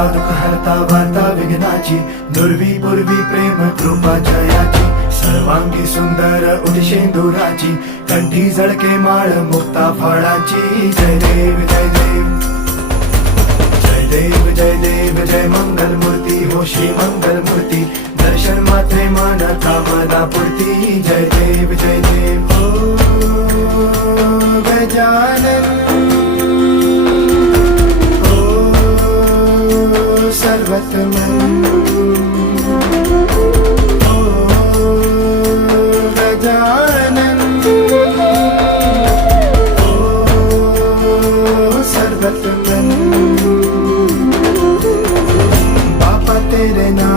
हरता दुःख हरता वार्ता विघ्नाची, दुर्वी पूर्वी प्रेम कृपा जयाची, सर्वांगी सुंदर उदिशेंदुराची, कंठी झळके माळ मुक्ता फळाची. जय देव जय देव जय देव जय देव जय मंगल मूर्ती हो श्री मंगल मूर्ती, दर्शन मात्रे मन कामना पूर्ती. जय देव जय देव ओ गजानन ओ सर्वतमन ओ गजानन ओ सर्वतमन. तेरे नाम